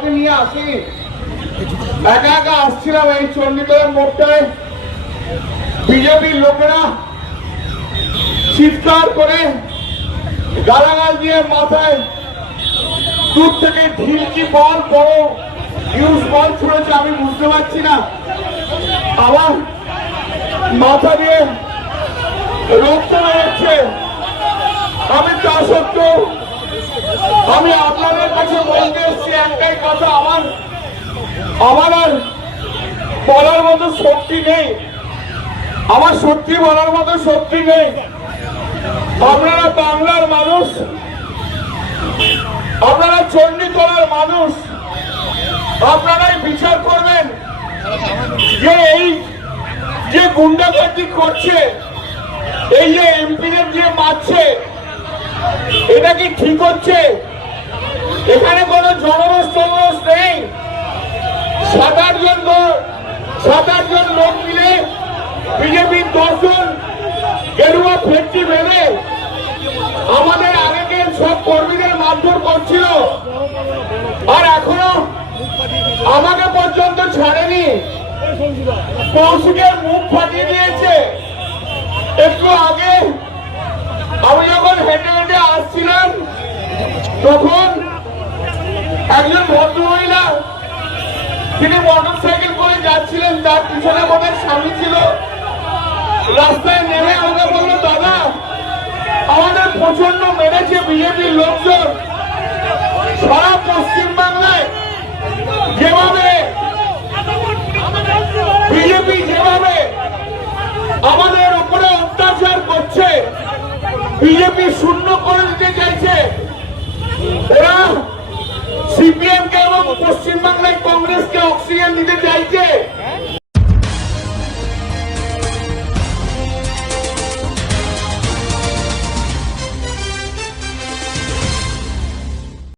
কাউকে নিয়ে আসিনি, একা একা আসছিলাম এই চণ্ডীতলার মোড়টায়। বিজেপির লোকেরা চিৎকার করে গালাগাল দিয়ে মাথায় দূর থেকে ঢিলকি বল বড় ইউজ বল ছুড়েছে, আমি বুঝতে পারছি না। আমার মাথা দিয়ে রক্ত বেরোচ্ছে। আমি তা সত্ত্বেও আমি আপনাদের কাছে বলতে এসেছি একটাই কথা, আমার আর বলার মতো শক্তি নেই, আমার সত্যি বলার মতো শক্তি নেই। আপনারা বাংলার মানুষ, আপনারা চণ্ডীতলার মানুষ, আপনারাই বিচার করবেন যে এই যে গুন্ডাগর্দি করছে, এই যে এমপিদের দিয়ে মারছে, এটা কি ঠিক হচ্ছে? এখানে কোনো জনরোষ টনরোষ নেই। 7-8 জন লোক মিলে বিজেপির 10 জন গেরুয়া ফেটটি বেঁধে আমাদের আগের সব কর্মীদের মারধর করছিল, আর এখনো আমাকে পর্যন্ত ছাড়েনি। কৌশিকের মুখ ফাটিয়ে দিয়েছে। একটু আগে আমি যখন হেঁটে হেঁটে আসছিলাম তখন একজন ভদ্রমহিলা, তিনি মোটর সাইকেল করে যাচ্ছিলেন, তার পিছনে আমাদের স্বামী ছিল, রাস্তায় নেমে আমাকে বললো, দাদা আমাদের প্রচন্ড মেরেছে বিজেপির লোকজন। সারা পশ্চিমবাংলায় যেভাবে বিজেপি যেভাবে আমাদের উপরে অত্যাচার করছে, বিজেপি শূন্য করে দিতে চাইছে, ওরা সিপিএম কে এবং পশ্চিমবাংলায় কংগ্রেসকে অক্সিজেন দিতে চাইছে।